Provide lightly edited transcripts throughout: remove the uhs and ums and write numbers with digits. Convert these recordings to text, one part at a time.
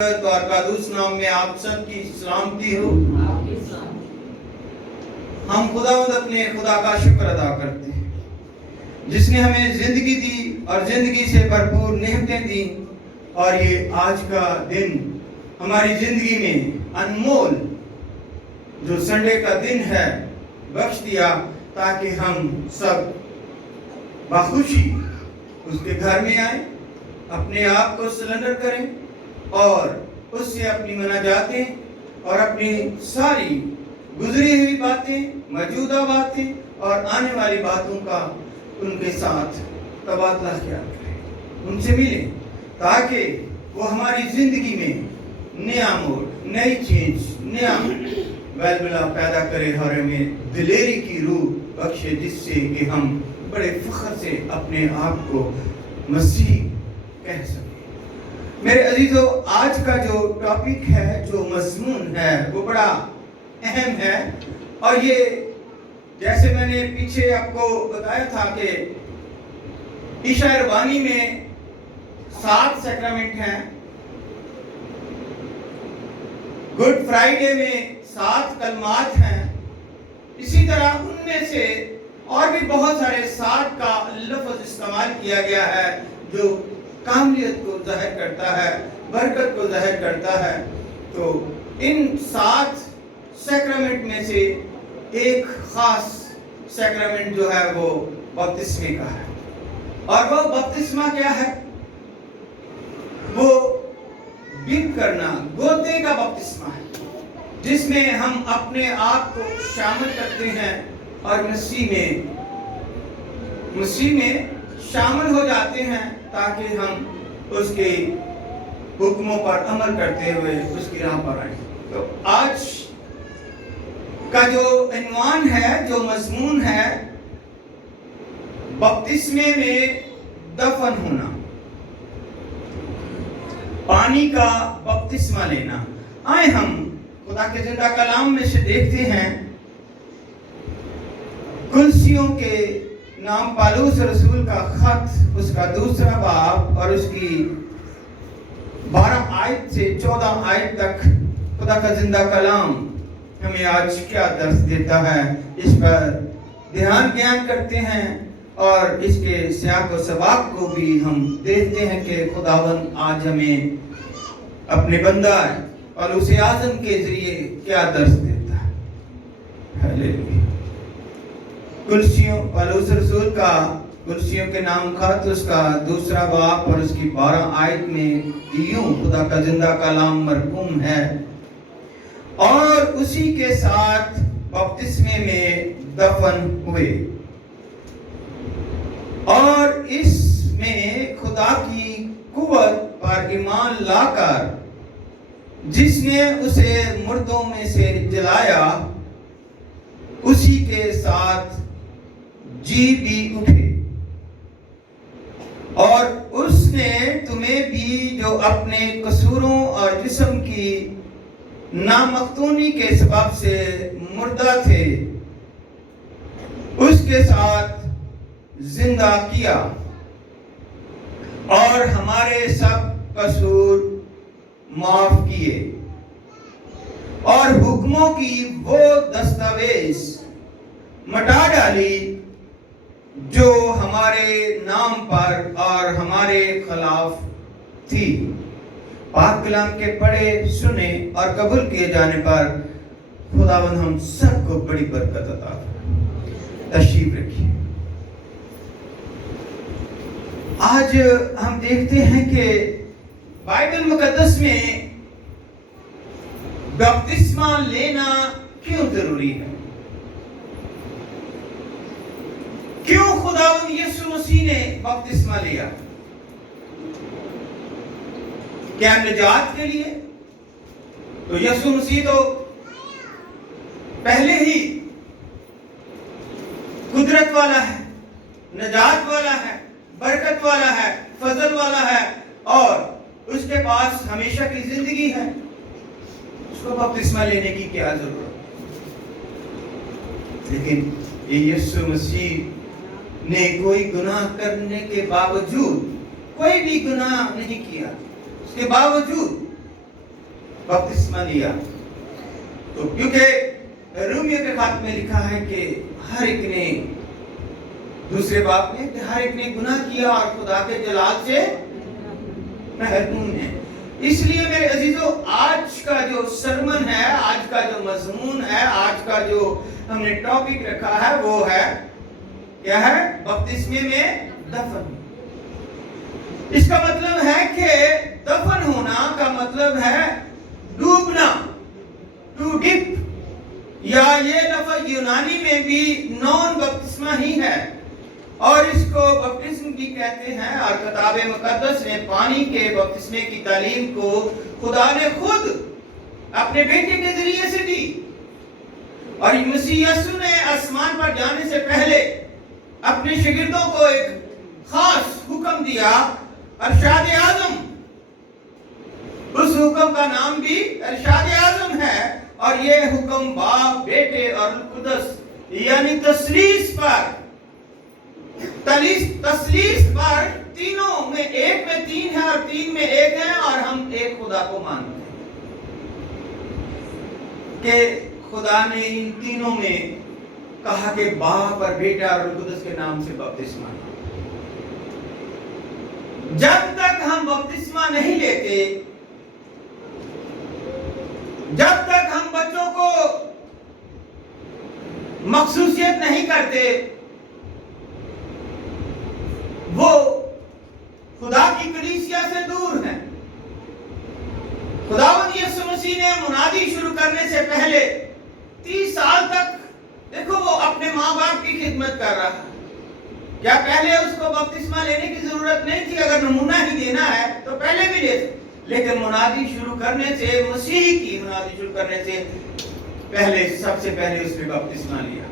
اور قادوس نام میں آپ سب کی سلامتی ہو۔ ہم خداوند اپنے خدا کا شکر ادا کرتے ہیں جس نے ہمیں زندگی دی اور زندگی سے بھرپور نعمتیں دی، اور یہ آج کا دن ہماری زندگی میں انمول جو سنڈے کا دن ہے بخش دیا، تاکہ ہم سب بخوشی اس کے گھر میں آئیں، اپنے آپ کو سرنڈر کریں اور اس سے اپنی مناجاتیں اور اپنی ساری گزری ہوئی باتیں، موجودہ باتیں اور آنے والی باتوں کا ان کے ساتھ تبادلہ کیا کریں، ان سے ملیں، تاکہ وہ ہماری زندگی میں نیا موڑ، نئی چینج، نیا بلبلہ پیدا کرے اور ہمیں دلیری کی روح بخشے، جس سے کہ ہم بڑے فخر سے اپنے آپ کو مسیح کہہ سکیں۔ میرے عزیزو، آج کا جو ٹاپک ہے، جو مضمون ہے، وہ بڑا اہم ہے، اور یہ جیسے میں نے پیچھے آپ کو بتایا تھا کہ عشاء ربانی میں 7 سیکرامنٹ ہیں، گڈ فرائیڈے میں 7 کلمات ہیں، اسی طرح ان میں سے اور بھی بہت سارے 7 کا لفظ استعمال کیا گیا ہے جو کاملیت کو ظاہر کرتا ہے، برکت کو ظاہر کرتا ہے۔ تو ان 7 سیکرامنٹ میں سے ایک خاص سیکرامنٹ جو ہے وہ بپتسمے کا ہے، اور وہ بپتسمہ کیا ہے؟ وہ ڈپ کرنا، گوتے کا بپتسمہ ہے، جس میں ہم اپنے آپ کو شامل کرتے ہیں اور مسیح میں شامل ہو جاتے ہیں، تاکہ ہم اس کے حکموں پر عمل کرتے ہوئے اس کی راہ پر آئیں۔ تو آج کا جو عنوان ہے، جو مضمون ہے، بپتسمے میں دفن ہونا، پانی کا بپتسمہ لینا۔ آئیں ہم خدا کے زندہ کلام میں سے دیکھتے ہیں، کلسیوں کے نام پالوس رسول کا خط، اس کا 2 باب اور اس کی 12 آیت سے 14 آیت تک خدا کا زندہ کلام ہمیں آج کیا درس دیتا ہے، اس پر دھیان گیان کرتے ہیں، اور اس کے سیاق و سباق کو بھی ہم دیکھتے ہیں کہ خداوند آج ہمیں اپنے بندہ پالوس اعظم کے ذریعے کیا درس دیتا ہے۔ ہلیلویا۔ پالوس رسول کا کلسیوں کے نام خط، اس کا 2 باب اور اس کی 12 آیت میں یوں خدا کا زندہ کلام مرقوم ہے، اور اسی کے ساتھ بپتسمے میں دفن ہوئے، اور اس میں خدا کی قوت پر ایمان لا کر جس نے اسے مردوں میں سے جلایا، اسی کے ساتھ جی بھی اٹھے، اور اس نے تمہیں بھی جو اپنے قصوروں اور جسم کی نامختونی کے سبب سے مردہ تھے، اس کے ساتھ زندہ کیا، اور ہمارے سب قصور معاف کیے، اور حکموں کی وہ دستاویز مٹا ڈالی جو ہمارے نام پر اور ہمارے خلاف تھی۔ پاک کلام کے پڑھے، سنے اور قبول کیے جانے پر خداوند ہم سب کو بڑی برکت عطا فرمائے۔ تشریف رکھیے۔ آج ہم دیکھتے ہیں کہ بائبل مقدس میں بپتسمہ لینا کیوں ضروری ہے؟ کیوں خداوند یسوع مسیح نے بپتسمہ لیا؟ کیا نجات کے لیے؟ تو یسوع مسیح تو پہلے ہی قدرت والا ہے، نجات والا ہے، برکت والا ہے، فضل والا ہے، اور اس کے پاس ہمیشہ کی زندگی ہے۔ اس کو بپتسمہ لینے کی کیا ضرورت؟ لیکن یہ یسوع مسیح نے کوئی گناہ کرنے کے باوجود، کوئی بھی گناہ نہیں کیا، اس کے باوجود बपतिस्मा लिया। तो क्योंकि रोमियो के खात में लिखा है कि हर एक ने, दूसरे बाप में, कि हर एक ने गुनाह किया और खुदा के जलाल से महरूम है। इसलिए मेरे अजीजों, आज का जो सरमन है, आज का जो मजमून है, आज का जो हमने टॉपिक रखा है, वो है क्या है? बपतिस्मे में दफन। इसका मतलब है कि दफन होना का मतलब है डूबना, टू डिप, या ये लफ्ज़ यूनानी में भी नॉन बपतिस्मा ही है और इसको बपतिस्म भी कहते हैं। और किताब मुकद्दस ने पानी के बपतिस्मे की तालीम को खुदा ने खुद अपने बेटे के जरिए से दी। और मसीह यीशु ने आसमान पर जाने से पहले अपने शागिर्दों को एक खास हुक्म दिया, इरशाद आज़म। उस हुक्म का नाम भी इरशाद आज़म है और ये हुक्म बाप, बेटे और कुदस यानी तसलीस पर तीनों में, एक में तीन है और तीन में एक है, और हम एक खुदा को मानते हैं कि खुदा ने इन तीनों में कहा कि बाप और बेटा और कुदस के नाम से बपतिस्मा। जब तक हम बपतिस्मा नहीं लेते, जब तक हम बच्चों को मखसूसियत नहीं करते, वो खुदा की कलीसिया से दूर है। खुदावंद यीशु मसीह ने मुनादी शुरू करने से पहले 30 साल तक, देखो, वो अपने माँ बाप की खिदमत कर रहा है। क्या पहले उसको बपतिस्मा लेने की जरूरत नहीं थी? अगर नमूना ही देना है तो पहले भी ले सकते, लेकिन मुनादी शुरू करने से, मसीह की मुनादी शुरू करने से पहले, सबसे पहले उसने बपतिस्मा लिया,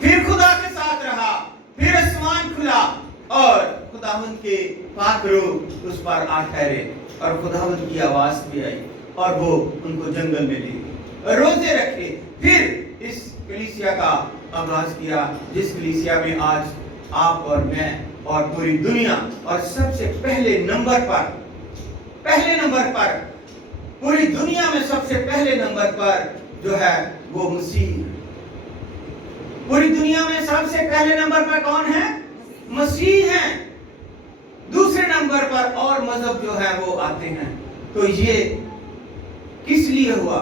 फिर खुदा के साथ रहा, फिर आसमान खुला और खुदावंद के पाक रूह उस पर आ ठहरे और खुदावंद की आवाज भी आई और वो उनको जंगल में ले गए, रोजे रखे, फिर इस कलीसिया का आगाज किया, जिस कलीसिया में आज आप और मैं और पूरी दुनिया, और सबसे पहले नंबर पर पूरी दुनिया में सबसे पहले नंबर पर जो है वो मसीह। पूरी दुनिया में सबसे पहले नंबर पर कौन है? मसीह हैं। दूसरे नंबर पर और मजहब जो है वो आते हैं। तो ये किस लिए हुआ?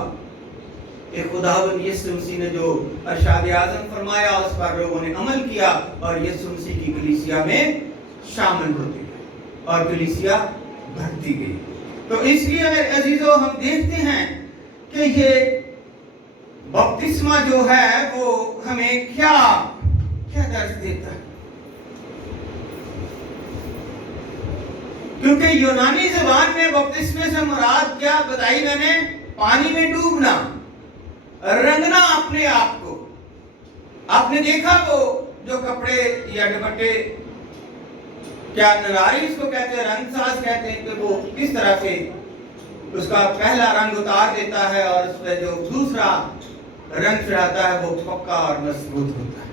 खुदावंद यीशु मसीह ने जो इरशाद आज़म फरमाया, उस पर लोगों ने अमल किया और यीशु मसीह की कलीसिया में शामिल होते गए और कलीसिया बढ़ती गई। तो इसलिए मेरे अजीजों, हम देखते हैं कि ये बपतिस्मा जो है वो हमें क्या दर्ज देता है। क्योंकि यूनानी ज़बान में बपतिस्मे से मुराद क्या बताई मैंने? पानी में डूबना, रंगना अपने आप को। आपने देखा वो जो कपड़े या दुपट्टे, क्या नरारी इसको कहते हैं, रंगसाज कहते हैं, कि वो किस तरह से उसका पहला रंग उतार देता है और उस पर जो दूसरा रंग चढ़ाता है वो पक्का और मजबूत होता है।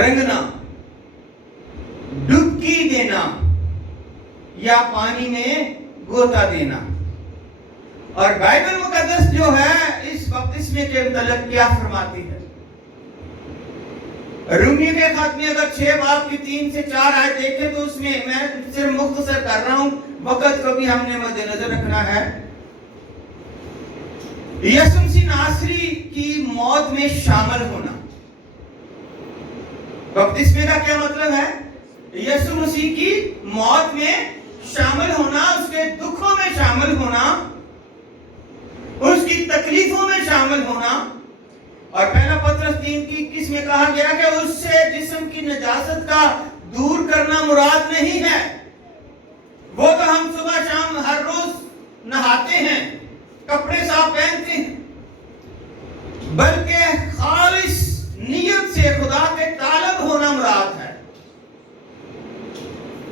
रंगना, डुबकी देना या पानी में गोता देना। और बाइबल मुकद्दस जो है इस बपतिस्मे के मुतालिक क्या फरमाती है? रोमियो के खात में अगर 6 बाब की 3 से 4 आयत देखें तो उसमें, मैं सिर्फ मुख्तसर कर रहा हूं, वक्त को भी हमने मद्देनजर रखना है। यीशु मसीह नासरी की मौत में शामिल होना। बपतिस्मे का क्या मतलब है? यीशु मसीह की मौत में शामिल होना, उसके दुखों में शामिल होना, उसकी तकलीफों में शामिल होना। और पहला पत्रस 3:21 में कहा गया कि उससे जिस्म की नजासत का दूर करना मुराद नहीं है। वो तो हम सुबह शाम हर रोज नहाते हैं, कपड़े साफ पहनते हैं, बल्कि खालिस नियत से खुदा के तालब होना मुराद है।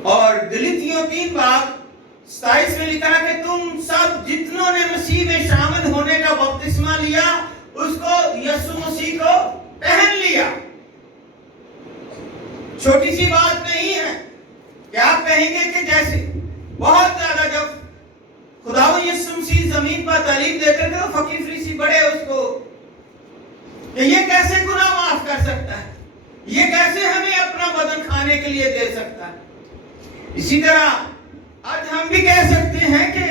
और गलातियों 3:27 में लिखा है कि तुम सब जितनों ने मसीह में शामिल होने का बपतिस्मा लिया, उसको यीशु मसीह को पहन लिया। छोटी सी बात नहीं है कि आप कहेंगे कि जैसे बहुत ज्यादा जब खुदावंद यीशु मसीह जमीन पर तालीम देते थे तो फकीर फरीसी बड़े उसको कि ये कैसे गुनाह माफ कर सकता है, ये कैसे हमें अपना बदन खाने के लिए दे सकता है। इसी तरह आज हम भी कह सकते हैं कि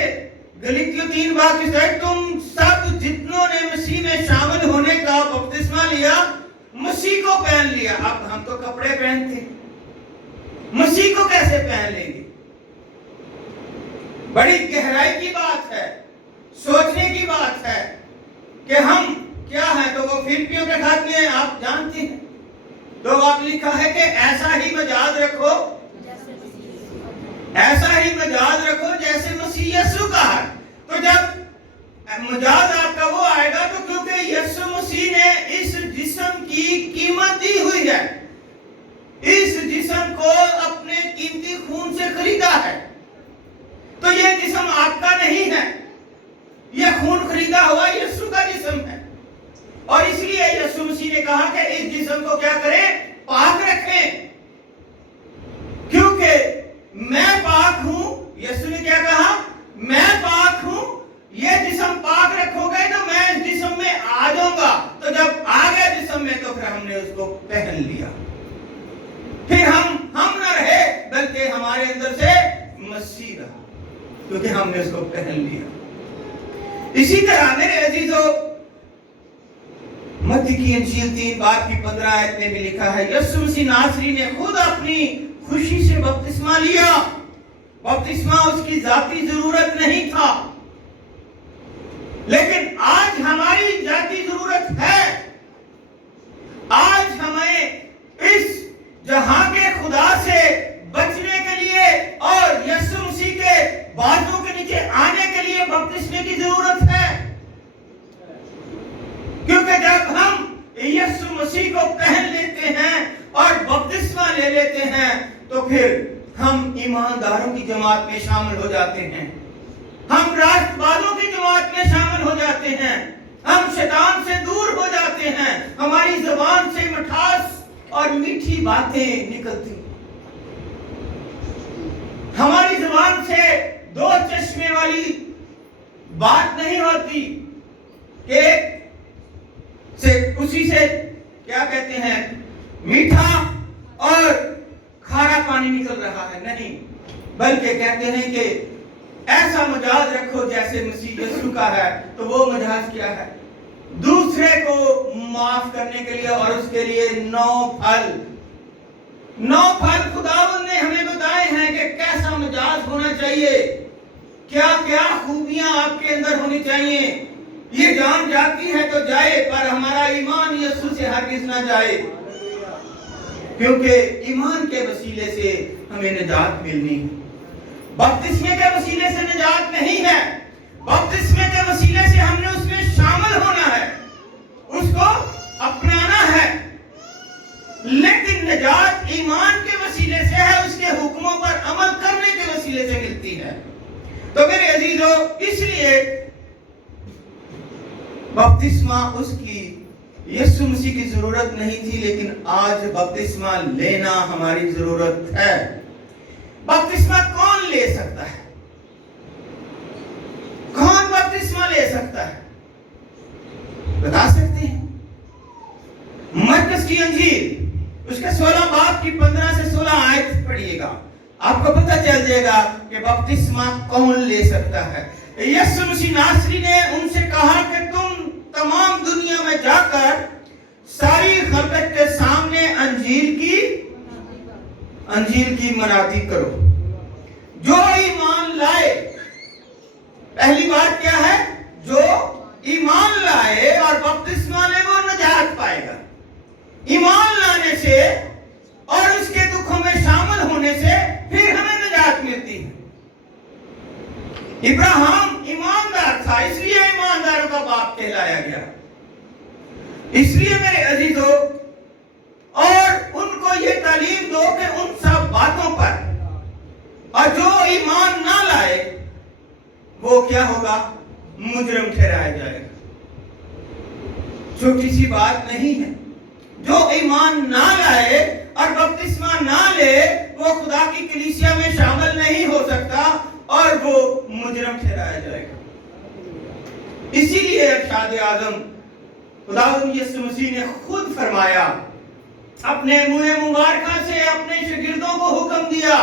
गलातियों 3 की तरह तुम सब जितनों ने मसीह में शामिल होने का बपतिस्मा लिया, मसीह को पहन लिया। अब हम तो कपड़े पहनते, मसीह को कैसे पहन लेंगे? बड़ी गहराई की बात है, सोचने की बात है कि हम क्या है। तो वो फिलिपियों के खत में आप जानते हैं, तो आप लिखा है कि ऐसा ही मजाज रखो, ऐसा ही मजाज रखो जैसे मसीह यीशु का है। तो जब मजाज आपका वो आएगा तो क्योंकि यीशु मसीह ने इस जिस्म की कीमत दी हुई है, इस जिस्म को अपने कीमती खून से खरीदा है। तो ये जिस्म आपका नहीं है, ये खून खरीदा हुआ यीशु का जिस्म है। और इसलिए यीशु मसीह ने कहा कि इस जिस्म को क्या करें? पाक रखें, क्योंकि मैं पाक हूं। यीशु ने क्या कहा? मैं पाक हूं, ये जिस्म पाक रखोगे तो मैं इस जिस्म में आ जाऊंगा। तो जब आ गया जिस्म में तो फिर हमने उसको पहन लिया। फिर हम न रहे बल्कि हमारे अंदर से मसीह रहा, क्योंकि हमने उसको पहन लिया। इसी तरह मेरे अजीजों, मत्ती की इंजील 3:15 में भी लिखा है, यीशु मसीह नासरी ने खुद अपनी खुशी से बपतिस्मा लिया। बपतिस्मा उसकी जाती जरूरत नहीं था, लेकिन आज हमारी जाती जरूरत है। आज हमें इस जहां के खुदा से बचने के लिए और यीशु मसीह के बाजू के नीचे आने के लिए बपतिस्मे की जरूरत है, क्योंकि जब हम यीशु मसीह को पहन लेते हैं और बपतिस्मा ले लेते हैं तो फिर हम ईमानदारों की जमात में शामिल हो जाते हैं, हम राष्ट्रवादियों की जमात में शामिल हो जाते हैं, हम शैतान से दूर हो जाते हैं, हमारी जुबान से मिठास और मीठी बातें निकलती, हमारी जुबान से दो चश्मे वाली बात नहीं होती कि उसी से क्या कहते हैं मीठा और खारा पानी निकल रहा है, नहीं, बल्कि कहते हैं कि ऐसा मजाज रखो जैसे मसीह यीशु का है। तो वो मजाज क्या है? दूसरे को माफ करने के लिए और उसके लिए 9 फल खुदावंद ने हमें बताए हैं कि कैसा मजाज होना चाहिए, क्या क्या खूबियां आपके अंदर होनी चाहिए। ये जान जाती है तो जाए, पर हमारा ईमान यीशु से हरगिज़ ना जाए, क्योंकि ईमान के वसीले से हमें निजात मिलनी है, बपतिस्मे के वसीले से निजात नहीं है। बपतिस्मे के वसीले से हमने उसमें शामिल होना है, उसको अपनाना है, लेकिन निजात ईमान के वसीले से है, उसके हुक्मों पर अमल करने के वसीले से मिलती है। तो मेरे अजीजों, इसलिए बपतिस्मा उसकी यीशु मसीह की जरूरत नहीं थी, लेकिन आज बपतिस्मा लेना हमारी जरूरत है। बपतिस्मा कौन ले सकता है? कौन बपतिस्मा ले सकता है? बता सकते हैं? मरकस की इंजील उसके 15 से 16 आयत पढ़िएगा, आपको पता चल जाएगा कि बपतिस्मा कौन ले सकता है। यीशु मसीह नासरी ने उनसे कहा कि तुम तमाम दुनिया में जाकर सारी खलकत के सामने अंजील की मनाती करो। जो ईमान लाए, पहली बात क्या है? जो ईमान लाए और बपतिस्मा ले वो निजात पाएगा। ईमान लाने से और उसके दुखों में शामिल होने से फिर हमें निजात मिलती है। इब्राहिम ईमानदार था, इसलिए ईमानदारों का बाप कहलाया गया। इसलिए मेरे अजीजों, और उनको ये तालीम दो कि उन सब बातों पर, और जो ईमान ना लाए वो क्या होगा? मुजरिम ठहराया जाएगा। छोटी सी बात नहीं है। जो ईमान ना लाए और बपतिस्मा ना ले वो खुदा की कलीसिया में शामिल नहीं हो सकता और वो मुजरिम ठहराया जाएगा। اسی لیے ارشاد اعظم خداوند یسوع مسیح نے خود فرمایا، اپنے منہ مبارکہ سے اپنے شاگردوں کو حکم دیا،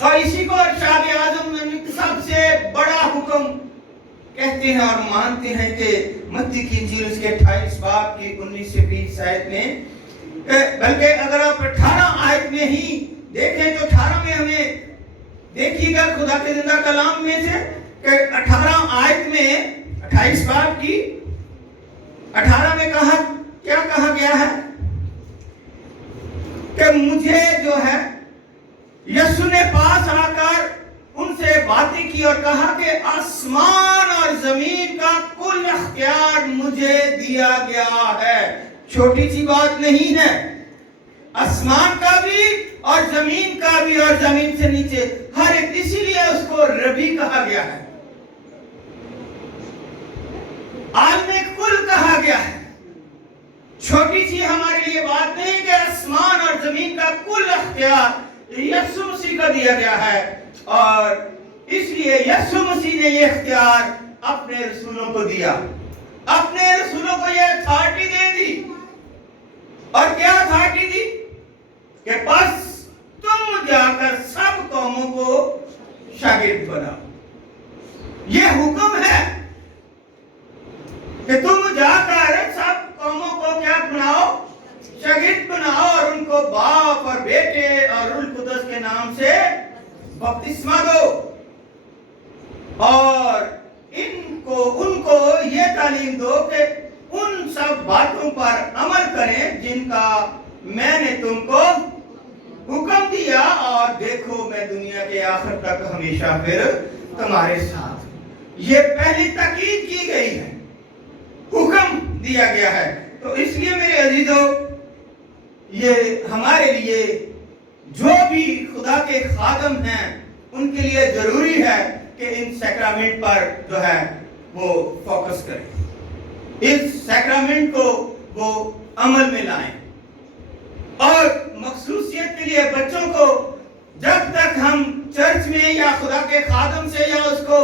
اور اسی کو ارشاد اعظم میں سب سے بڑا حکم کہتے ہیں اور مانتے ہیں کہ متی کی انجیل اس کے 28 باب کی 19 سے 20 آیت میں، بلکہ اگر آپ 18 آیت میں ہی دیکھیں تو 18 میں ہمیں دیکھیے گا خدا کے زندہ کلام میں سے کہ 18 آیت میں 28 باب کی 18 میں کیا کہا گیا ہے کہ مجھے جو ہے یسوع نے پاس آ کر ان سے باتیں کی اور کہا کہ آسمان اور زمین کا کل اختیار مجھے دیا گیا ہے۔ چھوٹی سی بات نہیں ہے، آسمان کا بھی اور زمین کا بھی اور زمین سے نیچے ہر ایک، اسی لیے اس کو ربی کہا گیا ہے، عالم کل کہا گیا ہے۔ چھوٹی سی ہمارے لیے بات نہیں کہ آسمان اور زمین کا کل اختیار یسوع مسیح کو دیا گیا ہے، اور اس لیے یسوع مسیح نے یہ اختیار اپنے رسولوں کو دیا، اپنے رسولوں کو یہ اتھارٹی دے دی، اور کیا اتھارٹی دی کہ بس تم جا کر سب قوموں کو شاگرد بناؤ۔ یہ حکم ہے کہ تم جا کر سب قوموں کو کیا بناؤ؟ شاگرد بناؤ، اور ان کو باپ اور بیٹے اور روح القدس کے نام سے بپتسمہ دو، اور ان کو یہ تعلیم دو کہ ان سب باتوں پر عمل کریں جن کا میں نے تم کو حکم دیا، اور دیکھو میں دنیا کے آخر تک ہمیشہ پھر تمہارے ساتھ۔ یہ پہلی تاکید کی گئی ہے، حکم دیا گیا ہے۔ تو اس لیے میرے عزیزو، یہ ہمارے لیے جو بھی خدا کے خادم ہیں ان کے لیے ضروری ہے کہ ان سیکرامنٹ پر جو ہے وہ فوکس کریں، اس سیکرامنٹ کو وہ عمل میں لائیں، اور مخصوصیت کے لیے بچوں کو جب تک ہم چرچ میں یا خدا کے خادم سے یا اس کو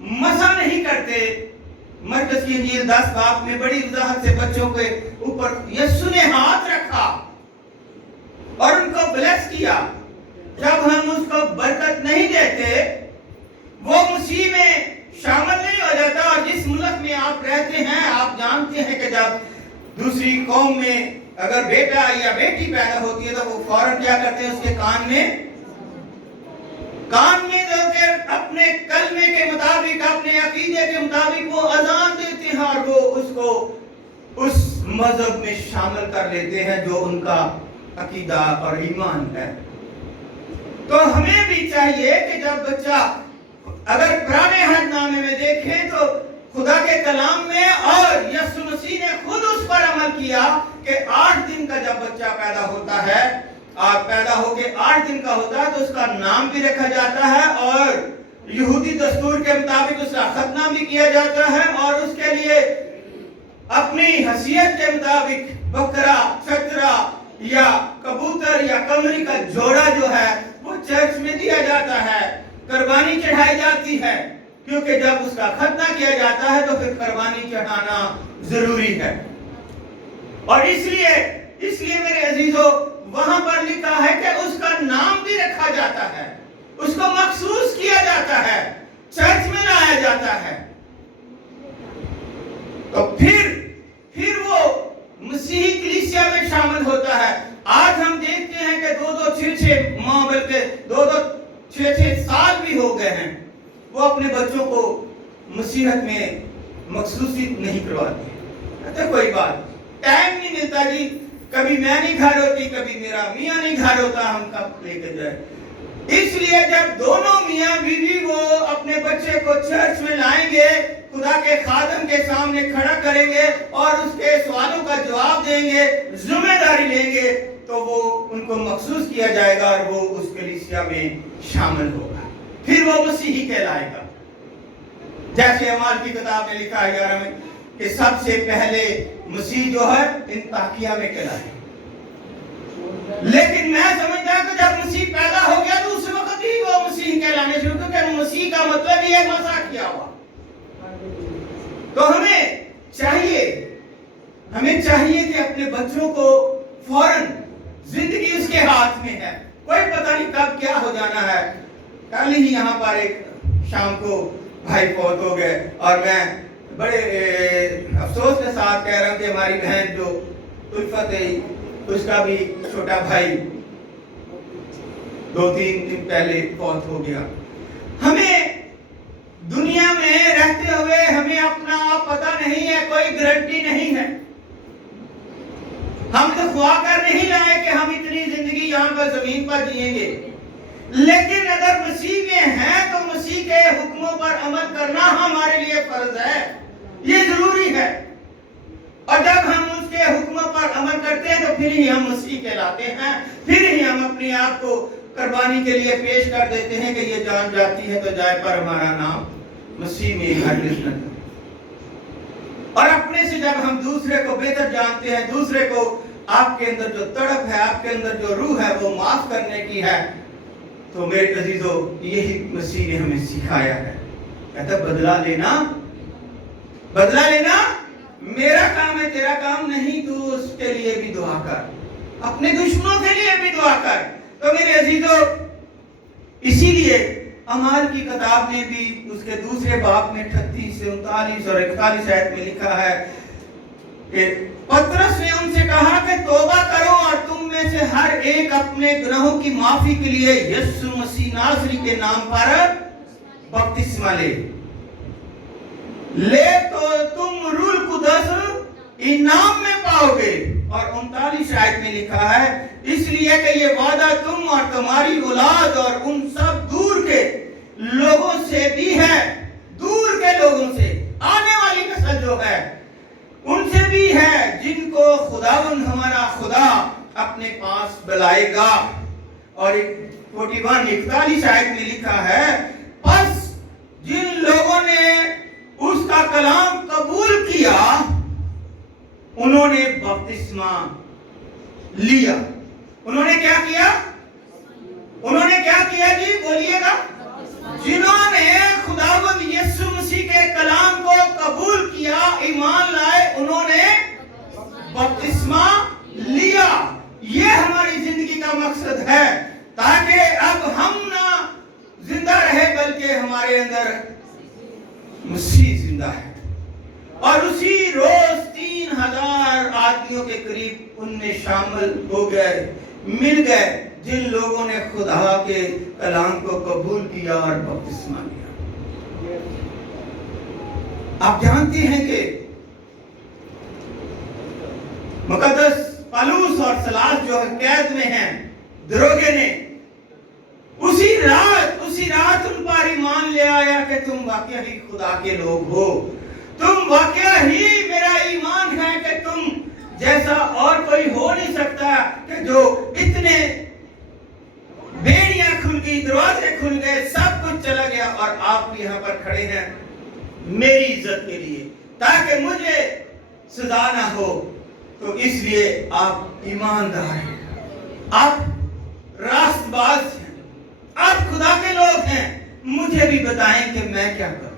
مسا نہیں کرتے، مرکز کی انجیل 10 باب میں بڑی وضاحت سے بچوں کے اوپر یسوع نے ہاتھ رکھا اور ان کو بلیس کیا۔ جب ہم اس کو برکت نہیں دیتے، وہ مسیح میں شامل نہیں ہو جاتا۔ اور جس ملک میں آپ رہتے ہیں آپ جانتے ہیں کہ جب دوسری قوم میں اگر بیٹا یا بیٹی پیدا ہوتی ہے تو وہ فوراً کیا کرتے ہیں، اس کے کان میں دو کے اپنے کلمے کے مطابق، اپنے عقیدے کے مطابق وہ اذان دیتے ہیں، اور وہ اس کو اس مذہب میں شامل کر لیتے ہیں جو ان کا عقیدہ اور ایمان ہے۔ تو ہمیں بھی چاہیے کہ جب بچہ اگر پرانے عہد نامے میں دیکھیں تو خدا کے کلام میں، اور یسوع مسیح نے خود اس پر عمل کیا کہ 8 دن کا جب بچہ پیدا ہوتا ہے، پیدا ہو کے 8 دن کا ہوتا ہے تو اس کا نام بھی رکھا جاتا ہے، اور یہودی دستور کے مطابق اس کا ختنہ بھی کیا جاتا ہے، اور اس کے لیے اپنی حیثیت کے مطابق بکرا، چترا یا کبوتر یا قمری کا جوڑا جو ہے وہ چرچ میں دیا جاتا ہے، قربانی چڑھائی جاتی ہے، کیونکہ جب اس کا ختنہ کیا جاتا ہے تو پھر قربانی چڑھانا ضروری ہے۔ اور اس لیے میرے عزیزو وہاں پر لکھا ہے کہ اس کا نام بھی رکھا جاتا ہے، اس کو مخصوص کیا جاتا ہے، چرچ میں لایا جاتا ہے، تو پھر وہ مسیحی کلیسیا میں شامل ہوتا ہے۔ آج ہم دیکھتے ہیں کہ 2-6 ماہ بلکہ 2-6 سال بھی ہو گئے ہیں، وہ اپنے بچوں کو مسیحت میں مخصوصی نہیں کرواتے۔ اچھا کوئی بات، ٹائم نہیں ملتا جی، کبھی میں نہیں گھر ہوتی، کبھی میرا میاں نہیں گھر ہوتا، ہم کب لے کے جائیں۔ اس لیے جب دونوں میاں بیوی وہ اپنے بچے کو چرچ میں لائیں گے، خدا کے خادم کے سامنے کھڑا کریں گے اور اس کے سوالوں کا جواب دیں گے، ذمہ داری لیں گے، تو وہ ان کو مخصوص کیا جائے گا اور وہ اس کلیسیا میں شامل ہوگا، پھر وہ مسیحی کہلائے گا۔ جیسے اعمال کی کتاب میں لکھا ہے 11 میں کہ سب سے پہلے مسیح جو ہے انطاکیہ میں کہلائے، لیکن میں سمجھتا ہوں کہ جب مسیح پیدا ہو گیا تو اس وقت ہی وہ مسیح کہلانے شروع، کیونکہ مسیح کا مطلب ہی ہے مسیح کیا ہوا، تو ہمیں چاہیے کہ اپنے بچوں کو فوراً، زندگی اس کے ہاتھ میں ہے، کوئی پتہ نہیں کب کیا ہو جانا ہے۔ کل ہی یہاں پر ایک شام کو بھائی فوت ہو گئے، اور میں بڑے افسوس کے ساتھ کہہ رہا ہوں کہ ہماری بہن جو الفت ہے، اس کا بھی چھوٹا بھائی 2-3 دن پہلے فوت ہو گیا۔ ہمیں دنیا میں رہتے ہوئے ہمیں اپنا پتہ نہیں ہے، کوئی گارنٹی نہیں ہے۔ ہم تو خواہ کر نہیں لائے کہ ہم اتنی زندگی یہاں پر زمین پر جئیں گے، لیکن اگر مسیح میں ہیں تو مسیح کے حکموں پر عمل کرنا ہمارے لیے فرض ہے، یہ ضروری ہے۔ اور جب ہم اس کے حکموں پر عمل کرتے ہیں تو پھر ہی ہم مسیح کہلاتے ہیں، پھر ہی ہم اپنے آپ کو قربانی کے لیے پیش کر دیتے ہیں کہ یہ جان جاتی ہے تو جائے، پر ہمارا نام مسیح میں ہرگز نہ جائے۔ اور اپنے سے جب ہم دوسرے کو بہتر جانتے ہیں، دوسرے کو، آپ کے اندر جو تڑپ ہے، آپ کے اندر جو روح ہے وہ معاف کرنے کی ہے، تو میرے عزیزو یہی مسیح نے ہمیں سکھایا ہے۔ کہتا بدلہ لینا میرا کام ہے، تیرا کام نہیں، تو اس کے لیے بھی دعا کر، اپنے دشمنوں کے لیے بھی دعا کر۔ تو میرے عزیزو اسی لیے اعمال کی کتاب میں بھی اس کے دوسرے باب میں 38 سے 39 اور 41 آیت میں لکھا ہے کہ پترس نے ان سے کہا کہ توبہ کرو اور تم میں سے ہر ایک اپنے گناہوں کی معافی کے لیے یسوع مسیح ناصری کے نام پر بپتسمہ لے تو تم روح القدس انعام میں پاؤ گے۔ اور 39 آیت میں لکھا ہے اس لیے کہ یہ وعدہ تم اور تمہاری اولاد اور ان سب دور کے لوگوں سے بھی ہے، دور کے لوگوں سے، آنے والی نسل جو ہے ان سے بھی ہے، جن کو خداوند ہمارا خدا اپنے پاس بلائے گا۔ اور 41 آیت میں لکھا ہے پس جن لوگوں نے اس کا کلام قبول کیا انہوں نے بپتسمہ لیا۔ انہوں نے کیا کیا؟ انہوں نے کیا کیا جی؟ بولیے گا۔ جنہوں نے خداوند یسوع مسیح کے کلام کو قبول کیا، ایمان لائے، انہوں نے بپتسمہ لیا۔ یہ ہماری زندگی کا مقصد ہے، تاکہ اب ہم نہ زندہ رہے بلکہ ہمارے اندر مسیح زندہ ہے۔ اور اسی روز 3000 آدمیوں کے قریب ان میں شامل ہو گئے، مل گئے، جن لوگوں نے خدا کے کلام کو قبول کیا اور بپتسمہ لیا۔ آپ جانتے ہیں کہ مقدس پالوس اور سلاس جو قید میں ہیں، دروگے نے اسی رات ان پر ایمان لے آیا کہ تم واقعہ ہی خدا کے لوگ ہو، تم واقعہ ہی، میرا ایمان ہے کہ تم جیسا اور کوئی ہو نہیں سکتا، کہ جو اتنے بیڑیاں کھل گئی، دروازے کھل گئے، سب کچھ چلا گیا اور آپ یہاں پر کھڑے ہیں میری عزت کے لیے، تاکہ مجھے سزا نہ ہو۔ تو اس لیے آپ ایماندار ہیں، آپ راست باز ہیں، آپ خدا کے لوگ ہیں، مجھے بھی بتائیں کہ میں کیا کروں۔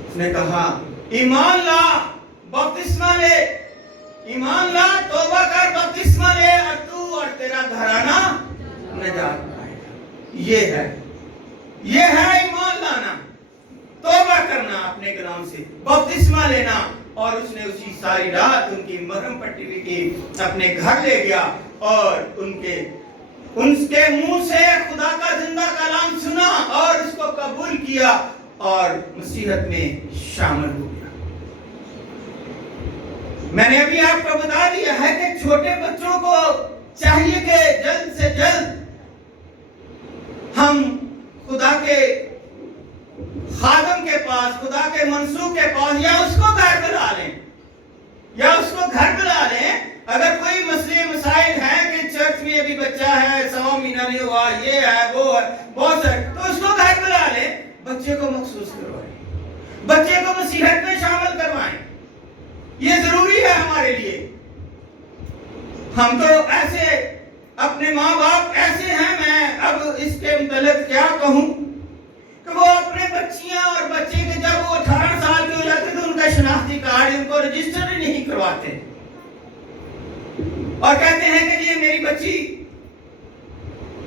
اس نے کہا ایمان لا، بپتسمہ لے، ایمان لا، توبہ کر، بپتسمہ لے، اور تو اور تیرا گھرانہ نجات پائے گا۔ یہ ہے ایمان لانا، توبہ کرنا اپنے گناہوں سے، بپتسمہ لینا۔ اور اس نے اسی ساری رات ان کی مرہم پٹی بھی کی، اپنے گھر لے گیا اور ان کے منہ سے خدا کا زندہ کلام سنا اور اس کو قبول کیا اور مسیحت میں شامل ہو گیا۔ میں نے ابھی آپ کو بتا دیا ہے کہ چھوٹے بچوں کو چاہیے کہ جلد سے جلد ہم خدا کے خادم کے پاس، خدا کے منسوخ کے پاس، یا اس کو گھر بلا لیں، اگر کوئی مسئلے مسائل ہیں کہ چرچ میں ابھی بچہ ہے، 100 مہینہ نہیں ہوا، یہ ہے وہ ہے، بہت سارے، تو اس کو گھر بلا لیں، بچے کو مخصوص کروائیں، بچے کو مسیحت میں شامل کروائیں۔ یہ ضروری ہے ہمارے لیے۔ ہم تو ایسے اپنے ماں باپ ایسے ہیں، میں اب اس کے متعلق کیا کہوں، کہ وہ اپنے بچیاں اور بچے کے جب وہ 18 को रजिस्टर ही नहीं करवाते और कहते हैं कि ये मेरी बच्ची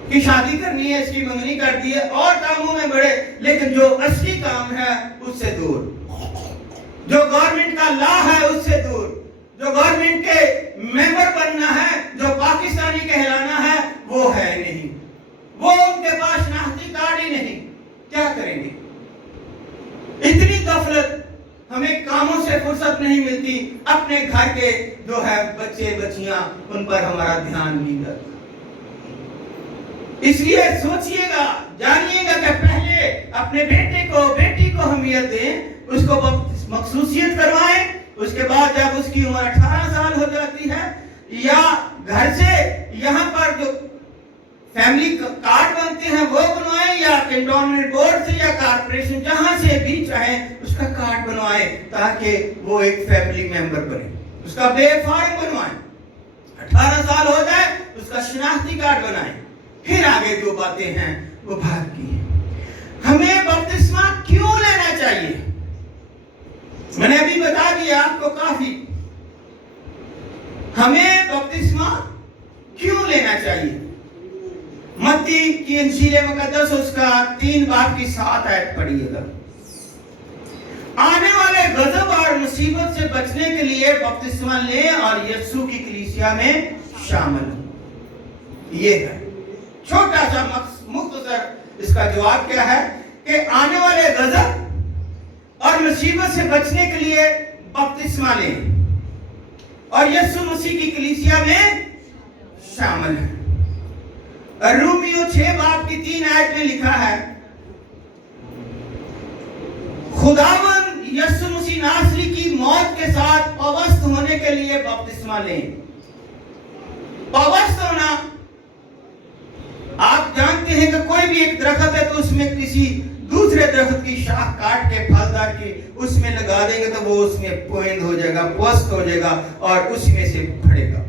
की शादी करनी है, इसकी मंगनी कर दी है, और कामों में बड़े, लेकिन जो असली काम है उससे दूर, जो गवर्नमेंट का लॉ है उससे दूर, जो गवर्नमेंट के मेंबर बनना है, जो पाकिस्तानी कहलाना है, वो है नहीं, वो उनके पास शनाख्ती कार्ड ही नहीं। क्या करेंगे? इतनी गफलत, हमें कामों से फुर्सत नहीं मिलती, अपने घर के जो है बच्चे बच्चियां, उन पर हमारा ध्यान नहीं जाता। इसलिए सोचिएगा, जानिएगा कि पहले अपने बेटे को बेटी को अहमियत दें, उसको मखसूसियत करवाएं, उसके बाद जब उसकी उम्र 18 साल हो जाती है, या घर से यहाँ पर जो फैमिली कार्ड बनते हैं वो बनवाएं, या कैंटोनमेंट बोर्ड से या कारपोरेशन जहां से भी चाहे उसका कार्ड बनवाएं, ताकि वो एक फैमिली मेंबर बने, उसका बे फॉर्म बनवाएं, 18 साल हो जाए उसका शनाख्ती कार्ड बनाएं, फिर आगे जो बातें हैं वो बात की है। हमें बपतिस्मा क्यों लेना चाहिए? मैंने अभी बता दिया आपको काफी। हमें बपतिस्मा क्यों लेना चाहिए? मत्ती की इंजील मुकद्दस उसका 3 बाब की 7 आयत पढ़िएगा। आने वाले गजब और मुसीबत से बचने के लिए बपतिस्मा लें और यीशु की कलीसिया में शामिल हों। ये है छोटा सा मुख्तसर इसका जवाब क्या है कि आने वाले गजब और मुसीबत से बचने के लिए बपतिस्मा लें और यीशु मसीह की कलीसिया में शामिल है। रोमियो 6 बाब की 3 आयत में लिखा है, खुदावंद यीशु मसीह नासरी की मौत के साथ पवित्र होने के लिए बपतिस्मा लें। पवित्र होना, आप जानते हैं कि कोई भी एक दरख्त है तो उसमें किसी दूसरे दरख्त की शाख काट के फलदार की उसमें लगा देंगे तो वो उसमें पोइंद हो जाएगा, पस्त हो जाएगा और उसमें से फड़ेगा।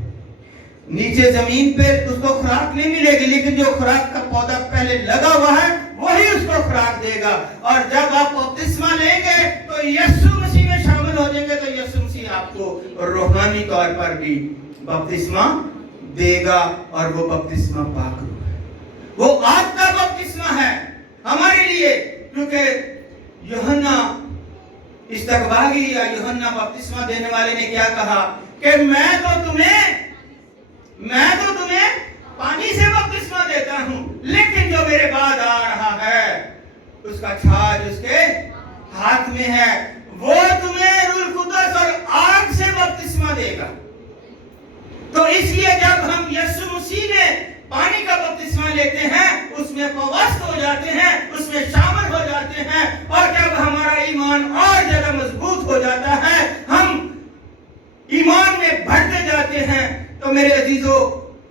नीचे जमीन पे उसको खुराक नहीं मिलेगी, लेकिन जो खुराक का पौधा पहले लगा हुआ है वही उसको खुराक देगा। और जब आप बपतिस्मा लेंगे तो यीशु मसीह में शामिल हो जाएंगे तो यीशु मसीह आपको रूहानी तौर पर भी बपतिस्मा देगा और वो बपतिस्मा पाक रूह है, वो आग का बपतिस्मा है हमारे लिए। क्योंकि यूहन्ना इस्तकबागी या यूहन्ना बपतिस्मा देने वाले ने क्या कहा कि मैं तो तुम्हें पानी से बपतिस्मा देता हूं, लेकिन जो मेरे बाद आ रहा है उसका छाज उसके हाथ में है, वो तुम्हें रूह कुद्दस और आग से बपतिस्मा देगा। तो इसलिए जब हम यीशु मसीह में पानी का बपतिस्मा लेते हैं, उसमें पवित्र हो जाते हैं, उसमें शामिल हो जाते हैं, और जब हमारा ईमान और ज्यादा मजबूत हो जाता है, हम ईमान में बढ़ते जाते हैं, तो मेरे अजीजों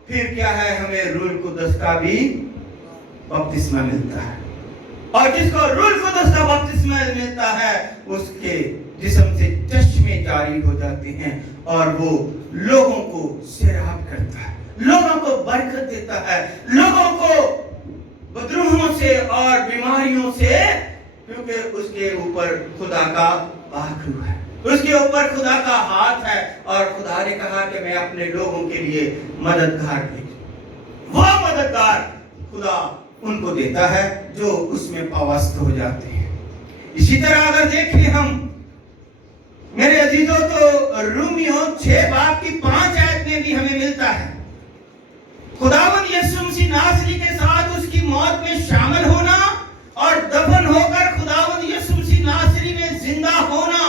फिर क्या है, हमें रूह कुद्दस का भी बपतिस्मा मिलता है। और जिसको रूह कुद्दस का बपतिस्मा मिलता है उसके जिस्म से चश्मे जारी हो जाते हैं और वो लोगों को सैराब करता है, लोगों को बरकत देता है, लोगों को बदरूहों से और बीमारियों से, क्योंकि उसके ऊपर खुदा का पाक रूह है, उसके ऊपर खुदा का हाथ है। और खुदा ने कहा कि मैं अपने लोगों के लिए मददगार भेजूं। वो मददगार खुदा उनको देता है जो उसमें पवित्र हो जाते हैं। इसी तरह अगर देखें हम मेरे अजीजों, तो रोमियो 6 बाब की 5 आयत में भी हमें मिलता है, खुदावंद यीशु मसीह नासरी के साथ उसकी मौत में शामिल होना और दफन होकर खुदावंद यीशु मसीह नासरी में जिंदा होना,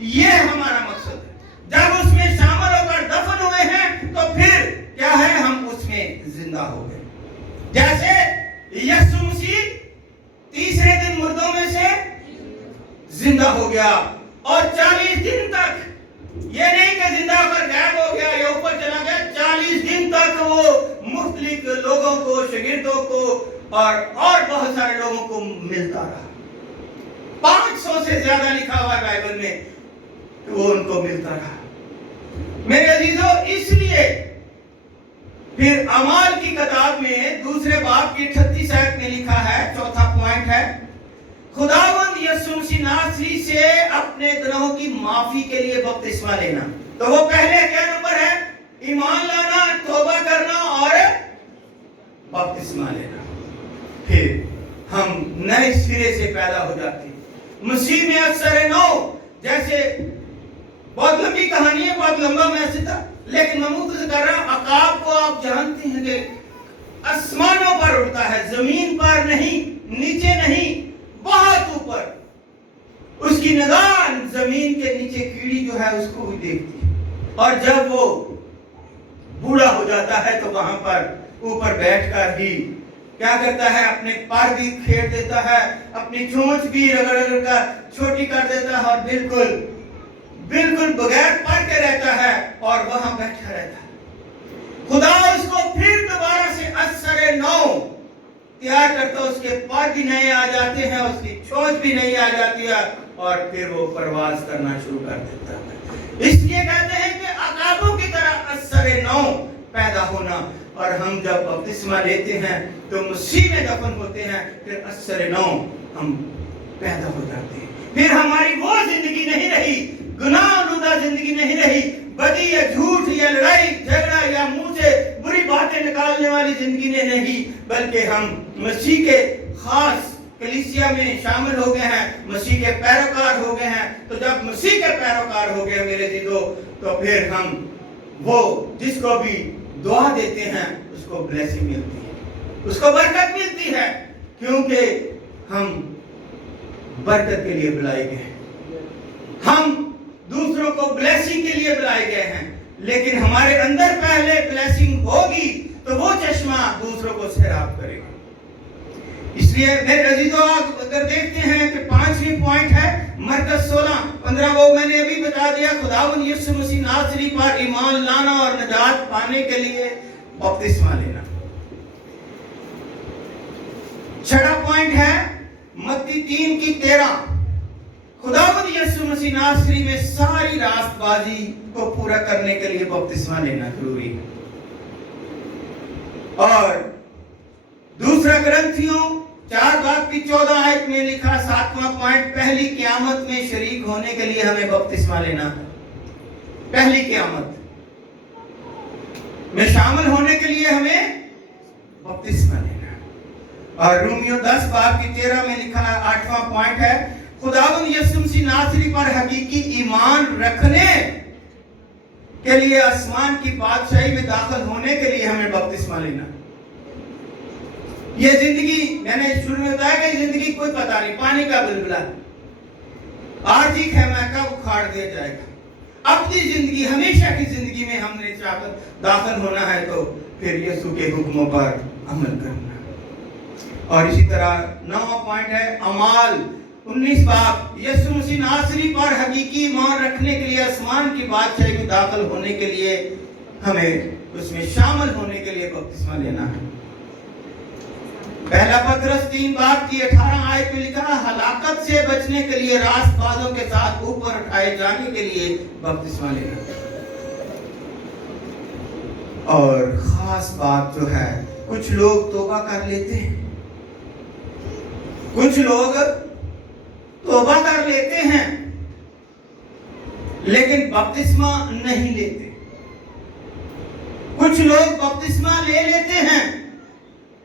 ये हमारा मकसद है। जब उसमें शामिल होकर दफन हुए हैं तो फिर क्या है, हम उसमें जिंदा हो गए। जैसे यीशु मसीह तीसरे दिन मुर्दों में से जिंदा हो गया और 40 दिन तक, ये नहीं कि जिंदा होकर गायब हो गया या ऊपर चला गया, 40 दिन तक वो मुख्तलिफ लोगों को, शागिर्दों को और बहुत सारे लोगों को मिलता रहा। 500 से ज्यादा लिखा हुआ है बाइबल में, वो उनको मिलता रहा। मेरे अजीजों, इसलिए फिर अमाल की किताब में 2 बाब की 38 आयत में लिखा है, चौथा पॉइंट है खुदावंद यीशु मसीह नासरी से अपने गुनाहों की माफी के लिए बपतिस्मा लेना। तो वो पहले क्या नंबर है? ईमान लाना, तौबा करना और बपतिस्मा लेना। फिर हम नए सिरे से पैदा हो जाते हैं मसीह में। असर नौ, जैसे बहुत लंबी कहानी है, बहुत लंबा मैसेज था, लेकिन मैं मुख्तसर कर रहा हूं। अकाब को आप जानते हैं कि आसमानों पर उड़ता है, जमीन पर नहीं, नीचे नहीं, बहुत ऊपर। उसकी निगाह जमीन के नीचे कीड़ी जो है उसको भी देखती है, और जब वो बूढ़ा हो जाता है तो वहां पर ऊपर बैठकर ही क्या करता है? अपने पर भी खेड़ देता है, अपनी चोंच भी रगड़ कर छोटी कर देता है, और बिल्कुल बगैर पर के रहता है और वहां बैठा रहता है। खुदा उसको फिर दोबारा से असर नौ तैयार करता, उसके पर भी नए आ जाते हैं, उसकी चोंच भी नई आ जाती है, और फिर वो प्रवास करना शुरू कर देता है। इसलिए कहते हैं कि अकाबों की तरह असर नौ पैदा होना। और हम जब बपतिस्मा लेते हैं तो मसीह में दफन होते हैं, फिर असर नौ हम पैदा हो जाते हैं। फिर हमारी वो जिंदगी नहीं रही, गुनाह आलूदा जिंदगी नहीं रही, बदी या झूठ या लड़ाई झगड़ा या मुंह से बुरी बातें निकालने वाली जिंदगी ने नहीं, बल्कि हम मसीह के खास कलीसिया में शामिल हो गए हैं, मसीह के पैरोकार हो गए हैं। तो जब मसीह के पैरोकार हो गए मेरे दीदों, तो फिर हम वो जिसको भी दुआ देते हैं उसको ब्लेसिंग मिलती है, उसको बरकत मिलती है, क्योंकि हम बरकत के लिए बुलाए गए हैं, हम दूसरों को ब्लेसिंग के लिए बुलाए गए हैं। लेकिन हमारे अंदर पहले ब्लेसिंग होगी तो वो चश्मा दूसरों को सैराब करेगा। इसलिए मेरे अजीजों, आप अगर देखते हैं कि 5वीं पॉइंट है मरकज 16:15, वो मैंने अभी बता दिया। खुदावंद यीशु मसीह नासरी पर ईमान लाना और निजात पाने के लिए बपतिस्मा लेना। 6वां पॉइंट है मत्ती 3:13, खुदावंद यीशु मसीह नासरी में सारी रास्तबाजी को पूरा करने के लिए बपतिस्मा लेना जरूरी है। और दूसरा ग्रंथियों 4:14 में लिखा 7वां पॉइंट, पहली क़यामत में शरीक होने के लिए हमें बपतिस्मा लेना। पहली क़यामत में शामिल होने के लिए हमें बपतिस्मा लेना। और रोमियो 10:13 में लिखा 8वां पॉइंट है, खुदावंद यीशु मसीह नासरी पर हकीकी ईमान रखने के लिए आसमान की बादशाही में दाखिल होने के लिए हमें बपतिस्मा लेना। ये जिंदगी, मैंने शुरू में बताया कि जिंदगी कोई पता नहीं, पानी का बुलबुला, आज ही खेमा कब उखाड़ दिया जाएगा। अपनी जिंदगी, हमेशा की जिंदगी में हमने चाहकर दाखिल होना है तो फिर यीशु के हुक्मों पर अमल करना। और इसी तरह 9वां पॉइंट है अमाल 19 बाब, यीशु मसीह नासरी पर हकीकी ईमान रखने के लिए आसमान की बादशाही में दाखिल होने के लिए हमें उसमें शामिल होने के लिए बपतिस्मा लेना है। पहला पत्रस 3:18 में लिखा, हलाकत से बचने के लिए रास्तबाजों के साथ ऊपर उठाए जाने के लिए बपतिस्मा लेना। और खास बात जो है, कुछ लोग तौबा कर लेते हैं, कुछ लोग तौबा कर लेते हैं लेकिन बपतिस्मा नहीं लेते। कुछ लोग बपतिस्मा ले लेते हैं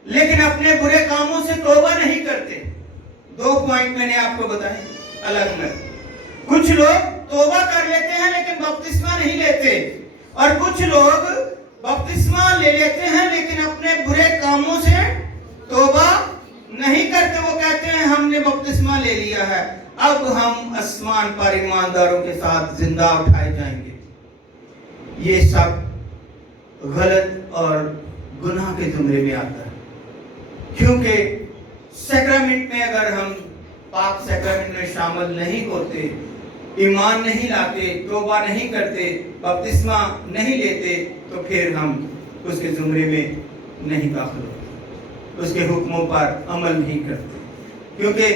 लेकिन अपने बुरे कामों से तौबा नहीं करते। 2 पॉइंट मैंने आपको बताए अलग अलग। कुछ लोग तौबा कर लेते हैं लेकिन बपतिस्मा नहीं लेते, और कुछ लोग बपतिस्मा ले लेते हैं लेकिन अपने बुरे कामों से तौबा नहीं करते। वो कहते हैं हमने बपतिस्मा ले लिया है, अब हम आसमान पर ईमानदारों के साथ जिंदा उठाए जाएंगे। ये सब गलत और गुनाह के जुमरे में आता है, क्योंकि सैक्रामेंट में अगर हम पाक सैक्रामेंट में शामिल नहीं होते, ईमान नहीं लाते, तौबा नहीं करते, बपतिस्मा नहीं लेते, तो फिर हम उसके जुमरे में नहीं दाखिल होते, उसके हुक्मों पर अमल नहीं करते। क्योंकि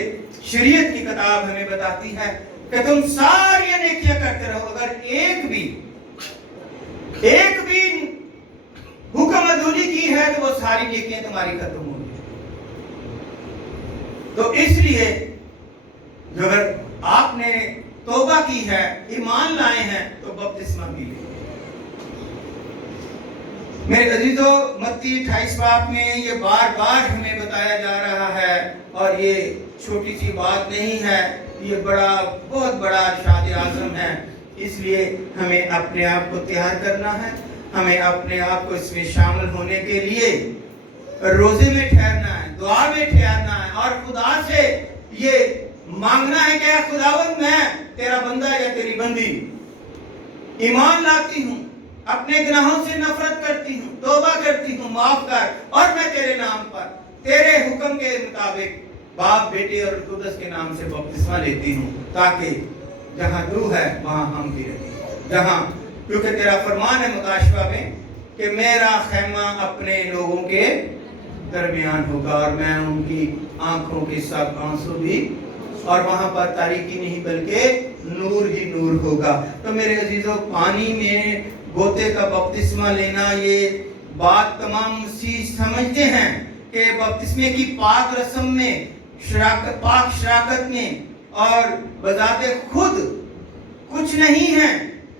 शरीयत की किताब हमें बताती है कि तुम सारी नेकियां करते रहो, अगर एक भी हुक्म अधूरी की है तो वो सारी नेकियां तुम्हारी खत्म होंगी। तो इसलिए جو اگر آپ نے توبہ کی ہے، ایمان لائے ہیں، تو بپتسمہ بھی لیں۔ میرے عزیزو، متی 28 باب میں یہ بار بار ہمیں بتایا جا رہا ہے، اور یہ چھوٹی سی بات نہیں ہے، یہ بہت بڑا ارشاد اعظم ہے۔ اس لیے ہمیں اپنے آپ کو تیار کرنا ہے، ہمیں اپنے آپ کو اس میں شامل ہونے کے لیے روزے میں ٹھہرنا ہے، دعا میں ٹھہرنا ہے، اور خدا سے یہ مانگنا ہے کہ خداوند میں تیرا بندہ یا تیری بندی ایمان لاتی ہوں، اپنے گناہوں سے نفرت کرتی ہوں، توبہ کرتی ہوں، معاف کر، اور میں تیرے نام پر تیرے حکم کے مطابق باپ، بیٹے اور قدس کے نام سے بپتسمہ لیتی ہوں، تاکہ جہاں تو ہے وہاں ہم بھی رہیں، کیونکہ تیرا فرمان ہے مکاشفہ میں کہ میرا خیمہ اپنے لوگوں کے درمیان ہوگا، اور میں ان کی آنکھوں کے ساتھ آنسو بھی، اور وہاں پر تاریکی نہیں بلکہ نور ہی نور ہوگا۔ تو میرے عزیزو، پانی میں غوطے کا بپتسمہ لینا، یہ بات تمام مسیح سمجھتے ہیں کہ بپتسمے کی پاک رسم میں، پاک شراکت میں، اور بذات خود کچھ نہیں ہے،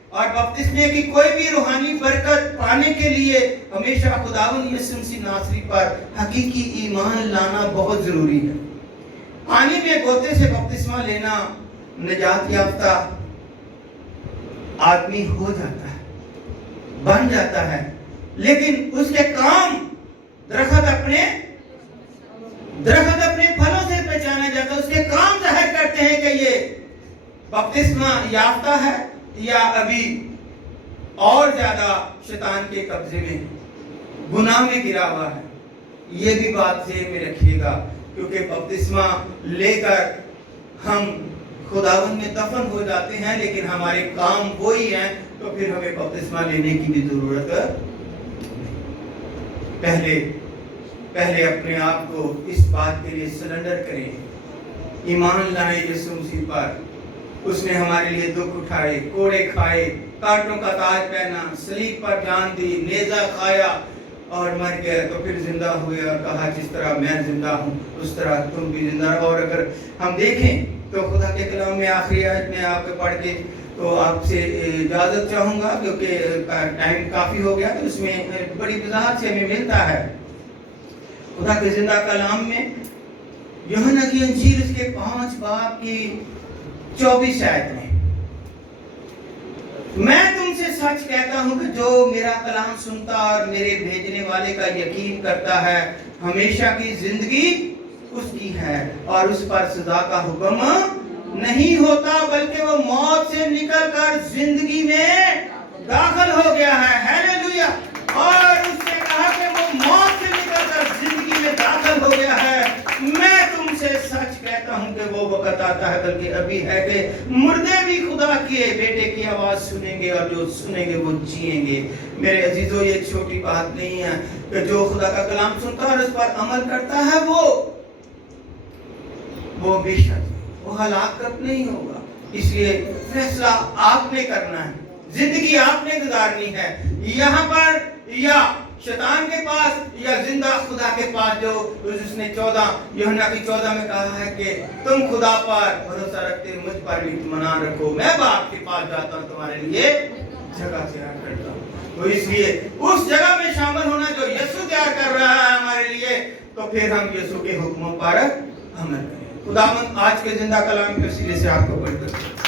اور بپتسمے کی کوئی بھی روحانی برکت پانے کے لیے ہمیشہ خداوند یسوع مسیح ناصری پر حقیقی ایمان لانا بہت ضروری ہے۔ پانی میں غوطے سے بپتسمہ لینا نجات یافتہ آدمی ہو جاتا ہے، بن جاتا ہے، لیکن اس کے کام درخت اپنے پھلوں سے پہچانا جاتا ہے۔ اس کے کام ظاہر کرتے ہیں کہ یہ بپتسمہ یافتہ ہے یا ابھی اور زیادہ شیطان کے قبضے میں، گناہ میں گرا ہوا ہے۔ یہ بھی بات ذہن میں رکھیے گا، کیونکہ بپتسمہ لے کر ہم خداوند میں دفن ہو جاتے ہیں، لیکن ہمارے کام وہی ہیں، تو پھر ہمیں بپتسمہ لینے کی بھی ضرورت پہلے اپنے آپ کو اس بات کے لیے سرنڈر کریں، ایمان لائیں یسوع مسیح پر۔ اس نے ہمارے لیے دکھ اٹھائے، کوڑے کھائے، کانٹوں کا تاج پہنا، صلیب پر جان دی، نیزہ کھایا اور مر گیا، تو پھر زندہ ہوئے اور کہا جس طرح میں زندہ ہوں اس طرح تم بھی زندہ رہو۔ اور اگر ہم دیکھیں تو خدا کے کلام میں آخری آیت میں آپ کے پڑھ کے تو آپ سے اجازت چاہوں گا، کیونکہ ٹائم کافی ہو گیا، تو اس میں بڑی وضاحت سے ہمیں ملتا ہے خدا کے زندہ کلام میں، یوحنا کی انجیل اس کے 5 باب کی 24 آیت میں، میں تم سے سچ کہتا ہوں کہ جو میرا کلام سنتا اور میرے بھیجنے والے کا یقین کرتا ہے، ہمیشہ کی زندگی اس کی ہے، اور اس پر سزا کا حکم نہیں ہوتا، بلکہ وہ موت سے نکل کر زندگی میں داخل ہو گیا ہے۔ ہیلیلویا! اور اس نے کہا کہ وہ موت سے نکل کر زندگی میں داخل ہو گیا ہے۔ میں تم سے سچ کہتا ہوں کہ وہ وقت آتا ہے، بلکہ ابھی ہے، کہ مردے بھی خدا کے بیٹے کی آواز سنیں گے، اور جو سنیں گے وہ جیئیں گے۔ میرے عزیزو، یہ چھوٹی بات نہیں ہے کہ جو خدا کا کلام سنتا ہے اور اس پر عمل کرتا ہے، وہ ہمیشہ وہ ہلاکت نہیں ہوگا۔ اس لیے فیصلہ آپ نے کرنا ہے، زندگی آپ نے گزارنی ہے، یہاں پر یا شیطان کے پاس یا زندہ خدا کے پاس، جو اس نے یوحنا کی 14 میں کہا ہے کہ تم خدا پر بھروسہ رکھتے مجھ پر بھی اطمینان رکھو، میں باپ کے پاس جاتا ہوں تمہارے لیے جگہ تیار کرتا ہوں۔ تو اس لیے اس جگہ میں شامل ہونا جو یسوع تیار کر رہا ہے ہمارے لیے، تو پھر ہم یسوع کے حکموں پر عمل کریں۔ خداوند آج کے زندہ کلام کے وسیلے سے آپ کو برکت دے۔